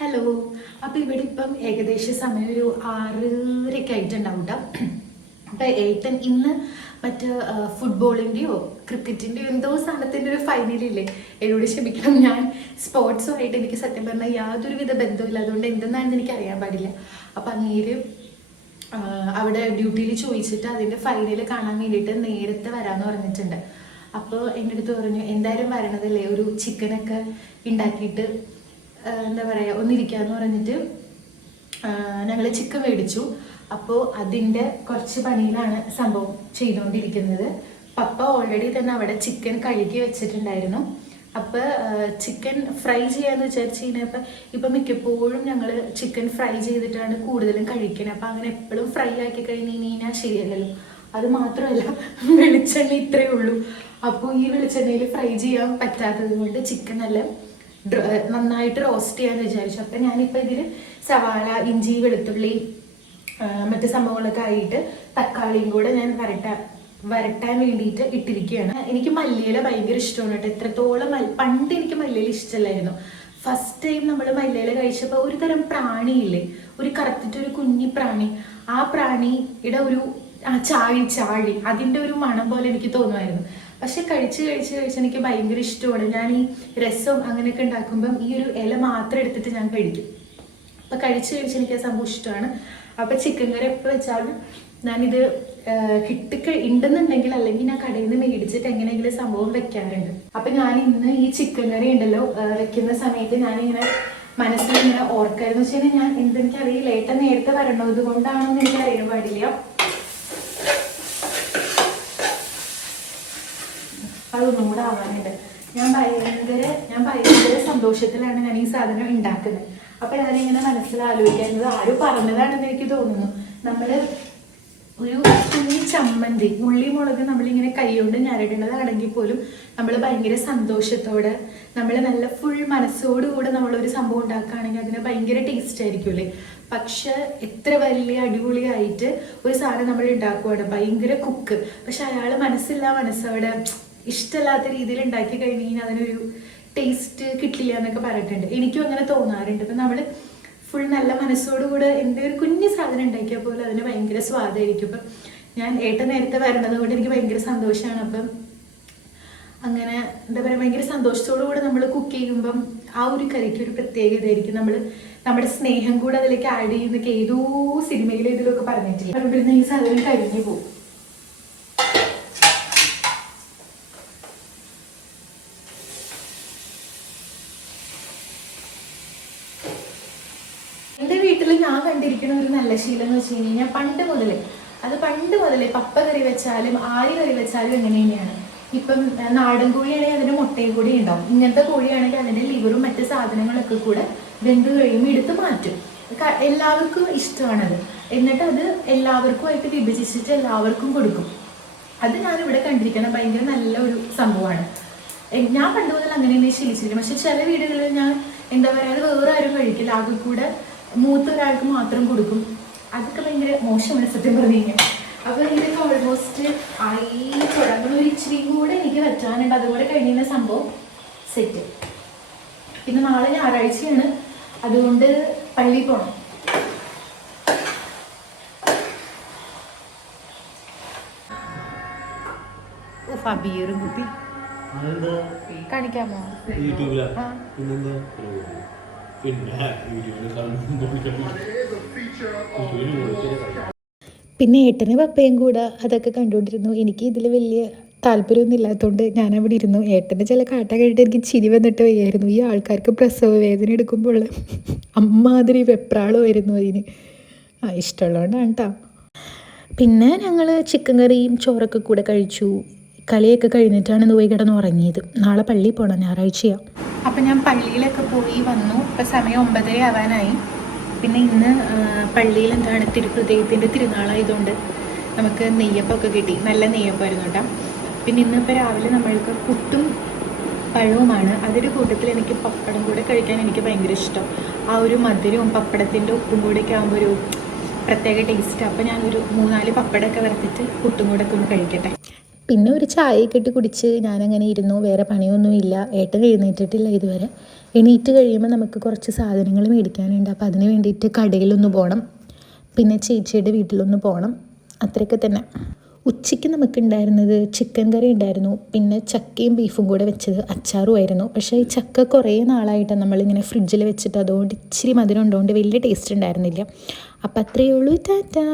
Hello. അപ്പോൾ ഇവിടെ ഇപ്പം ഏകദേശം സമയം ഒരു 6:30 ആയിട്ടുണ്ടാവും കേട്ടോ. അപ്പം ഏട്ടൻ ഇന്ന് മറ്റ് ഫുട്ബോളിൻ്റെയോ ക്രിക്കറ്റിൻ്റെയോ എന്തോ സാധനത്തിൻ്റെ ഒരു ഫൈനലില്ലേ, എന്നോട് ക്ഷമിക്കണം. ഞാൻ സ്പോർട്സുമായിട്ട് എനിക്ക് സത്യം പറഞ്ഞാൽ യാതൊരുവിധ ബന്ധമില്ല, അതുകൊണ്ട് എന്തെന്നാണെന്ന് എനിക്ക് അറിയാൻ പാടില്ല. അപ്പം അങ്ങേര് അവിടെ ഡ്യൂട്ടിയിൽ ചോദിച്ചിട്ട് അതിൻ്റെ ഫൈനൽ കാണാൻ വേണ്ടിയിട്ട് നേരത്തെ വരാമെന്ന് പറഞ്ഞിട്ടുണ്ട്. അപ്പോൾ എൻ്റെ അടുത്ത് പറഞ്ഞു, എന്തായാലും വരണതല്ലേ, ഒരു ചിക്കനൊക്കെ ഉണ്ടാക്കിയിട്ട് എന്താ പറയുക ഒന്നിരിക്കാന്ന് പറഞ്ഞിട്ട് ഞങ്ങൾ ചിക്കൻ മേടിച്ചു. അപ്പോൾ അതിൻ്റെ കുറച്ച് പണിയിലാണ് സംഭവം ചെയ്തുകൊണ്ടിരിക്കുന്നത്. പപ്പ ഓൾറെഡി തന്നെ അവിടെ ചിക്കൻ കഴുകി വെച്ചിട്ടുണ്ടായിരുന്നു. അപ്പോൾ ചിക്കൻ ഫ്രൈ ചെയ്യാന്ന് വിചാരിച്ചു കഴിഞ്ഞപ്പോൾ ഇപ്പം മിക്കപ്പോഴും ഞങ്ങൾ ചിക്കൻ ഫ്രൈ ചെയ്തിട്ടാണ് കൂടുതലും കഴിക്കുന്നത്. അപ്പം അങ്ങനെ എപ്പോഴും ഫ്രൈ ആക്കി കഴിഞ്ഞ് കഴിഞ്ഞാൽ ശരിയല്ലല്ലോ. അത് മാത്രമല്ല, വെളിച്ചെണ്ണ ഇത്രയേ ഉള്ളൂ. അപ്പോൾ ഈ വെളിച്ചെണ്ണയിൽ ഫ്രൈ ചെയ്യാൻ പറ്റാത്തത് കൊണ്ട് ചിക്കൻ നല്ല നന്നായിട്ട് റോസ്റ്റ് ചെയ്യാന്ന് വിചാരിച്ചു. അപ്പം ഞാനിപ്പോൾ ഇതിൽ സവാള, ഇഞ്ചി, വെളുത്തുള്ളി മറ്റ് സംഭവങ്ങളൊക്കെ ആയിട്ട് തക്കാളിയും കൂടെ ഞാൻ വരട്ടാൻ വേണ്ടിയിട്ട് ഇട്ടിരിക്കുകയാണ്. എനിക്ക് മല്ലിയില ഭയങ്കര ഇഷ്ടമാണ് കേട്ടോ. എത്രത്തോളം പണ്ട് എനിക്ക് മല്ലിയില ഇഷ്ടമല്ലായിരുന്നു. ഫസ്റ്റ് ടൈം നമ്മൾ മല്ലിയില കഴിച്ചപ്പോൾ ഒരു തരം പ്രാണിയില്ലേ, ഒരു കറുത്തിട്ടൊരു കുഞ്ഞി പ്രാണി, ആ പ്രാണിയുടെ ഒരു ചാഴി അതിൻ്റെ ഒരു മണം പോലെ എനിക്ക് തോന്നുമായിരുന്നു. പക്ഷെ കഴിച്ച് എനിക്ക് ഭയങ്കര ഇഷ്ടമാണ്. ഞാൻ ഈ രസം അങ്ങനെയൊക്കെ ഉണ്ടാക്കുമ്പം ഈ ഒരു ഇല മാത്രം എടുത്തിട്ട് ഞാൻ കഴിക്കും. അപ്പം കഴിച്ച് എനിക്ക് ആ സംഭവം ഇഷ്ടമാണ്. അപ്പം ചിക്കൻ കറി എപ്പോൾ വെച്ചാലും ഞാനിത് ഉണ്ടെന്നുണ്ടെങ്കിൽ അല്ലെങ്കിൽ ഞാൻ കടയിൽ നിന്ന് മേടിച്ചിട്ട് എങ്ങനെയെങ്കിലും സംഭവം വെക്കാറുണ്ട്. അപ്പം ഞാൻ ഇന്ന് ഈ ചിക്കൻ കറി ഉണ്ടല്ലോ വെക്കുന്ന സമയത്ത് ഞാനിങ്ങനെ മനസ്സിലിങ്ങനെ ഓർക്കായിരുന്നു വെച്ച് കഴിഞ്ഞാൽ ഞാൻ എന്തെനിക്കറിയില്ല, ഏട്ടൻ നേരത്തെ വരണത് കൊണ്ടാണോ എന്ന് എനിക്ക് അറിയാൻ പാടില്ല. അതൊന്നും കൂടെ ആവാനുണ്ട്. ഞാൻ ഭയങ്കര സന്തോഷത്തിലാണ് ഞാൻ ഈ സാധനം ഉണ്ടാക്കുന്നത്. അപ്പൊ ഞാനിങ്ങനെ മനസ്സിലാലോചിക്കുന്നത് ആരും പറഞ്ഞതാണെന്ന് എനിക്ക് തോന്നുന്നു. നമ്മള് ഒരു കുഞ്ഞി ചമ്മന്തി, ഉള്ളി മുളക് നമ്മളിങ്ങനെ കൈകൊണ്ട് ഞരടുന്നതാണെങ്കിൽ പോലും നമ്മൾ ഭയങ്കര സന്തോഷത്തോടെ നമ്മൾ നല്ല ഫുൾ മനസ്സോടുകൂടെ നമ്മളൊരു സംഭവം ഉണ്ടാക്കുകയാണെങ്കിൽ അതിന് ഭയങ്കര ടേസ്റ്റ് ആയിരിക്കുമല്ലേ. പക്ഷെ എത്ര വലിയ അടിപൊളിയായിട്ട് ഒരു സാധനം നമ്മൾ ഉണ്ടാക്കുവാണ്, ഭയങ്കര കുക്ക്, പക്ഷെ അയാൾ മനസ്സോടെ ഇഷ്ടമില്ലാത്ത രീതിയിൽ ഉണ്ടാക്കി കഴിഞ്ഞ് കഴിഞ്ഞാൽ അതിനൊരു ടേസ്റ്റ് കിട്ടില്ല എന്നൊക്കെ പറഞ്ഞിട്ടുണ്ട്. എനിക്കും അങ്ങനെ തോന്നാറുണ്ട്. ഇപ്പം നമ്മൾ ഫുൾ നല്ല മനസ്സോടുകൂടെ എന്തെങ്കിലും ഒരു കുഞ്ഞു സാധനം ഉണ്ടാക്കിയാൽ പോലും അതിന് ഭയങ്കര സ്വാദായിരിക്കും. അപ്പം ഞാൻ ഏട്ടൻ നേരത്തെ വരണത് കൊണ്ട് എനിക്ക് ഭയങ്കര സന്തോഷമാണ്. അപ്പം അങ്ങനെ എന്താ പറയുക, ഭയങ്കര സന്തോഷത്തോടുകൂടെ നമ്മൾ കുക്ക് ചെയ്യുമ്പം ആ ഒരു കറിക്ക് ഒരു പ്രത്യേകതയായിരിക്കും. നമ്മുടെ സ്നേഹം കൂടെ അതിലേക്ക് ആഡ് ചെയ്യുന്നൊക്കെ ഏതോ സിനിമയിലും ഇതിലൊക്കെ പറഞ്ഞിട്ടില്ല. അതുകൊണ്ട് ഈ സാധനം കഴിഞ്ഞു പോകും. എൻ്റെ വീട്ടിൽ ഞാൻ കണ്ടിരിക്കുന്ന ഒരു നല്ല ശീലം എന്ന് വെച്ച് കഴിഞ്ഞാൽ പണ്ട് മുതലേ പപ്പ കറി വെച്ചാലും ആര് കറി വെച്ചാലും എങ്ങനെ തന്നെയാണ്. ഇപ്പം നാടൻ കോഴിയാണെങ്കിൽ അതിന് മുട്ടയും കൂടി ഉണ്ടാവും. ഇങ്ങനത്തെ കോഴിയാണെങ്കിൽ അതിൻ്റെ ലിവറും മറ്റ് സാധനങ്ങളൊക്കെ കൂടെ വെന്ത് കഴിയുമ്പോൾ എടുത്ത് മാറ്റും. എല്ലാവർക്കും ഇഷ്ടമാണത്. എന്നിട്ട് അത് എല്ലാവർക്കുമായിട്ട് വിഭജിച്ചിട്ട് എല്ലാവർക്കും കൊടുക്കും. അത് ഞാനിവിടെ കണ്ടിരിക്കുന്ന ഭയങ്കര നല്ല ഒരു സംഭവമാണ്. ഞാൻ പണ്ട് മുതൽ അങ്ങനെ തന്നെ ശീലിച്ചിരിക്കും. പക്ഷെ ചില വീടുകളിൽ ഞാൻ എന്താ പറയുക, അത് വേറെ ആരും കഴിക്കില്ല, ആകെ കൂടെ മൂത്ത ഒരാൾക്ക് മാത്രം കൊടുക്കും. അതൊക്കെ ഭയങ്കര മോശമാണ് സത്യം പറഞ്ഞു കഴിഞ്ഞാൽ. അപ്പോൾ ഇതൊക്കെ ഓൾമോസ്റ്റ് ആയി തുടങ്ങുന്ന ഒരു ഇച്ചിരി കൂടെ എനിക്ക് വെച്ചാനുണ്ട്. അതുകൂടെ കഴിഞ്ഞ സംഭവം സെറ്റ്. പിന്നെ നാളെ ഞായറാഴ്ചയാണ്, അതുകൊണ്ട് പള്ളിയിൽ പോകണം. ബിയറും കുത്തി കാണിക്കാമോ? പിന്നെ ഏട്ടന് പപ്പയും കൂടെ അതൊക്കെ കണ്ടുകൊണ്ടിരുന്നു. എനിക്ക് ഇതിൽ വലിയ താല്പര്യമൊന്നും ഇല്ലാത്തതുകൊണ്ട് ഞാൻ അവിടെ ഇരുന്നു. ഏട്ടൻ്റെ ചില കാട്ട കഴിഞ്ഞിട്ട് എനിക്ക് ചിരി വന്നിട്ട് വയ്യായിരുന്നു. ഈ ആൾക്കാർക്ക് പ്രസവ വേദന എടുക്കുമ്പോൾ അമ്മാതിരി വെപ്രാളമായിരുന്നു അതിന്. ഇഷ്ടമുള്ളതുകൊണ്ടാണ് കേട്ടോ. പിന്നെ ഞങ്ങൾ ചിക്കൻ കറിയും ചോറൊക്കെ കൂടെ കഴിച്ചു. കളിയൊക്കെ കഴിഞ്ഞിട്ടാണ് പോയി കിടന്ന് ഉറങ്ങിയത്. നാളെ പള്ളിയിൽ പോകണം, ഞായറാഴ്ചയാണ്. അപ്പം ഞാൻ പള്ളിയിലൊക്കെ പോയി വന്നു. ഇപ്പം സമയം 9:30 ആവാനായി. പിന്നെ ഇന്ന് പള്ളിയിൽ എന്താണ് തിരുഹൃദയത്തിൻ്റെ തിരുനാളായതുകൊണ്ട് നമുക്ക് നെയ്യപ്പമൊക്കെ കിട്ടി. നല്ല നെയ്യപ്പമായിരുന്നു കേട്ടോ. പിന്നെ ഇന്നിപ്പോൾ രാവിലെ നമ്മൾക്ക് പുട്ടും പഴവുമാണ്. അതിൻ്റെ കൂട്ടത്തിൽ എനിക്ക് പപ്പടം കൂടെ കഴിക്കാൻ എനിക്ക് ഭയങ്കര ഇഷ്ടം. ആ ഒരു മധുരവും പപ്പടത്തിൻ്റെ ഉപ്പും കൂടെയൊക്കെ ആകുമ്പോൾ ഒരു പ്രത്യേക ടേസ്റ്റ്. അപ്പോൾ ഞാനൊരു 3-4 പപ്പടമൊക്കെ വറുത്തിട്ട് പുട്ടും കൂടെ ഒക്കെ ഒന്ന് കഴിക്കട്ടെ. പിന്നെ ഒരു ചായയൊക്കെ ഇട്ട് കുടിച്ച് ഞാനങ്ങനെ ഇരുന്നു. വേറെ പണിയൊന്നുമില്ല. ഏട്ടൻ എഴുന്നേറ്റിട്ടില്ല ഇതുവരെ. എണീറ്റ് കഴിയുമ്പോൾ നമുക്ക് കുറച്ച് സാധനങ്ങൾ മേടിക്കാനുണ്ട്. അപ്പോൾ അതിന് വേണ്ടിയിട്ട് കടയിലൊന്ന് പോകണം. പിന്നെ ചേച്ചിയുടെ വീട്ടിലൊന്ന് പോകണം. അത്രയൊക്കെ തന്നെ. ഉച്ചയ്ക്ക് നമുക്കുണ്ടായിരുന്നത് ചിക്കൻ കറി ഉണ്ടായിരുന്നു. പിന്നെ ചക്കയും ബീഫും കൂടെ വെച്ചത്, അച്ചാറുമായിരുന്നു. പക്ഷേ ഈ ചക്ക കുറേ നാളായിട്ട് നമ്മളിങ്ങനെ ഫ്രിഡ്ജിൽ വെച്ചിട്ട് അതുകൊണ്ട് ഇച്ചിരി മധുരം ഉണ്ടോണ്ട് വലിയ ടേസ്റ്റ് ഉണ്ടായിരുന്നില്ല. അപ്പം അത്രയേ ഉള്ളൂ. ടാറ്റാ.